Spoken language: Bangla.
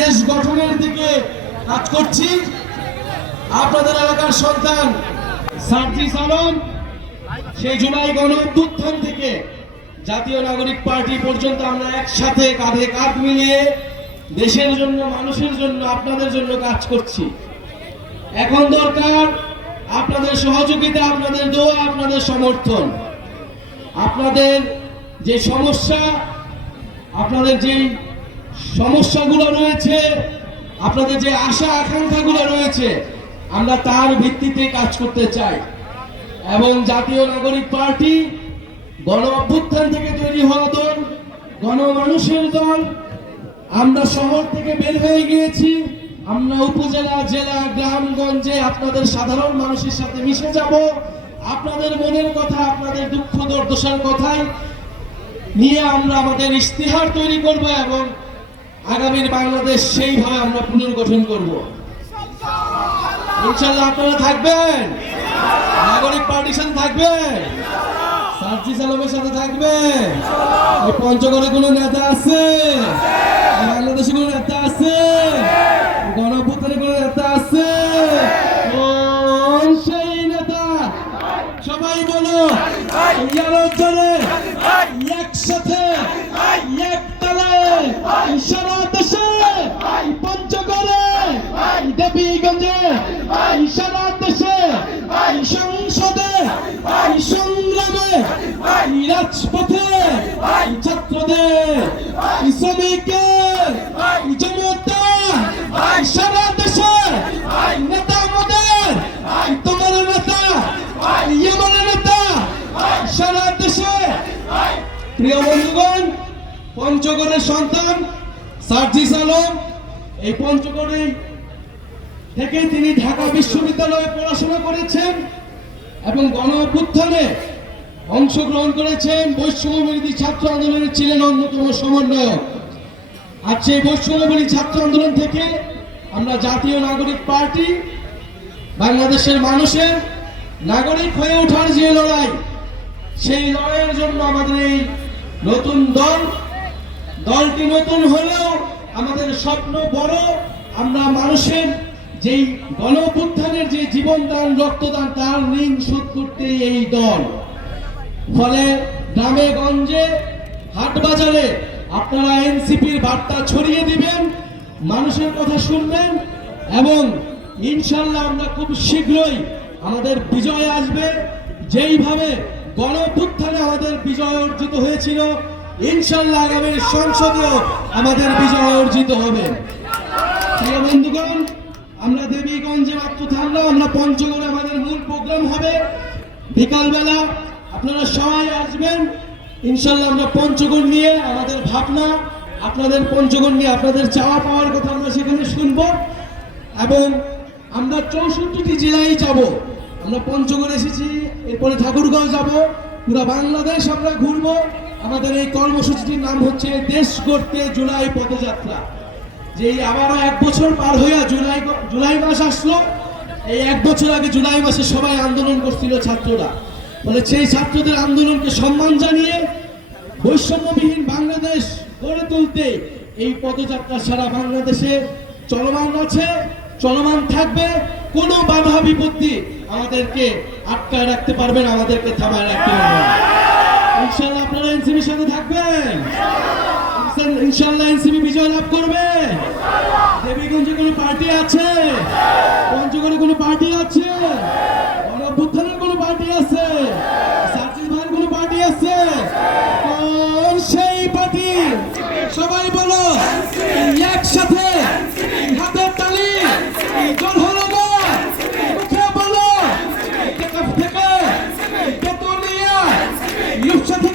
দেশ গঠনের দিকে কাজ করছি। আপনাদের এলাকার সন্তান সার্জিস আলম সেই জুলাই গণ থেকে জাতীয় নাগরিক পার্টি পর্যন্ত আমরা একসাথে কাঁধে কাঁধ মিলিয়ে দেশের জন্য, মানুষের জন্য, আপনাদের জন্য কাজ করছি। এখন দরকার আপনাদের সহযোগিতা, আপনাদের দোয়া, আপনাদের সমর্থন। আপনাদের যে সমস্যা, আপনাদের যেই সমস্যাগুলো রয়েছে, আপনাদের যে আশা আকাঙ্ক্ষাগুলো রয়েছে, আমরা তার ভিত্তিতে কাজ করতে চাই। এবং জাতীয় নাগরিক পার্টি গণ অভ্যুত্থান থেকে তৈরি হওয়া দল গণমানুষের দল, আমরা শহর থেকে বের হয়ে গিয়েছি, আমরা উপজেলা, জেলা গ্রামগঞ্জে আপনাদের সাধারণ মানুষের সাথে মিশে যাব। আপনাদের মনের কথা, আপনাদের দুঃখ, দুর্দশার কথাই নিয়ে আমরা আমাদের ইশতেহার তৈরি করব এবং আগামীর বাংলাদেশ সেইভাবে আমরা পুনর্গঠন করব। ইনশাল্লাহ আপনারা থাকবেন। নাগরিক পার্টিশন থাকবে সার্জিস আলমের সাথে থাকবেন। এই পঞ্চগড়ে কোনো নেতা আছে? বাংলাদেশে কোনো নেতা জলে একসাথে একতলে সারা দেশে পঞ্চগড়ে দেবীগঞ্জে সারা দেশে সংসদে সংগ্রামে রাজপথে ছাত্রদের শ্রমিকের জনতা সারা দেশে নেতা আমাদের তোমার নেতা ইয়েমানের নেতা সারা দেশে প্রিয় বন্ধুগণ পঞ্চগড়ের সন্তান সার্জিস আলম এই পঞ্চগড়ে থেকে তিনি ঢাকা বিশ্ববিদ্যালয়ে পড়াশোনা করেছেন এবং গণ অভ্যুত্থানে অংশগ্রহণ করেছেন। বৈষম্যবিরোধী ছাত্র আন্দোলনের ছিলেন অন্যতম সমন্বয়ক। আর সেই বৈষম্যবিরোধী ছাত্র আন্দোলন থেকে আমরা জাতীয় নাগরিক পার্টি, বাংলাদেশের মানুষের নাগরিক হয়ে ওঠার যে লড়াই, সেই লড়াইয়ের জন্য আমাদের এই নতুন দল, দলটি নতুন হলেও আমাদের স্বপ্ন বড়, আমরা মানুষের যেই গণপুত্থানের যে জীবনদান, রক্তদান, তার ঋণ শোধ করতে এই দল। ফলে গ্রামে, গঞ্জে হাট বাজারে আপনারা এনসিপির বার্তা ছড়িয়ে দিবেন, মানুষের কথা শুনবেন এবং ইনশাল্লাহ আমরা খুব শীঘ্রই আমাদের বিজয় আসবে। যেইভাবে গণপুত্থানে আমাদের বিজয় অর্জিত হয়েছিল। ইনশাল্লাহ আগামীর সংসদেও আমাদের বিজয় অর্জিত হবে। প্রিয় বন্ধুগণ, আমরা দেবীগঞ্জে মাত্র থামলাম আমরা পঞ্চগড়ে আমাদের মূল প্রোগ্রাম হবে। বিকালবেলা আপনারা সবাই আসবেন। ইনশাল্লাহ আমরা পঞ্চগড় নিয়ে আমাদের ভাবনা, আপনাদের পঞ্চগড় নিয়ে আপনাদের চাওয়া পাওয়ার কথা আমরা সেখানে শুনব। এবং আমরা চৌষট্টিটি জেলায় যাব। আমরা পঞ্চগড় এসেছি, এরপরে ঠাকুরগাঁও যাব, পুরো বাংলাদেশ আমরা ঘুরবো। আমাদের এই কর্মসূচিটির নাম হচ্ছে দেশ করতে জুলাই পদযাত্রা। যে আবারও এক বছর পার হইয়া জুলাই জুলাই মাস আসলো, এই এক বছর আগে জুলাই মাসে সবাই আন্দোলন করছিল ছাত্ররা। বলে সেই ছাত্রদের আন্দোলনকে সম্মান জানিয়ে বৈষম্যবিহীন বাংলাদেশ গড়ে তুলতে এই পদযাত্রা সারা বাংলাদেশে চলমান আছে, চলমান থাকবে। কোনো বাধা বিপত্তি আমাদেরকে আটকায় রাখতে পারবেন, আমাদেরকে থামায় রাখতে পারবেন। ইনশাল্লাহ আপনারা এনসিবির সাথে থাকবেন। ইনশাল্লাহ এনসিবি বিজয় লাভ করবে। দেবীগঞ্জে কোনো পার্টি আছে? পঞ্চগড়ে কোনো পার্টি আছে?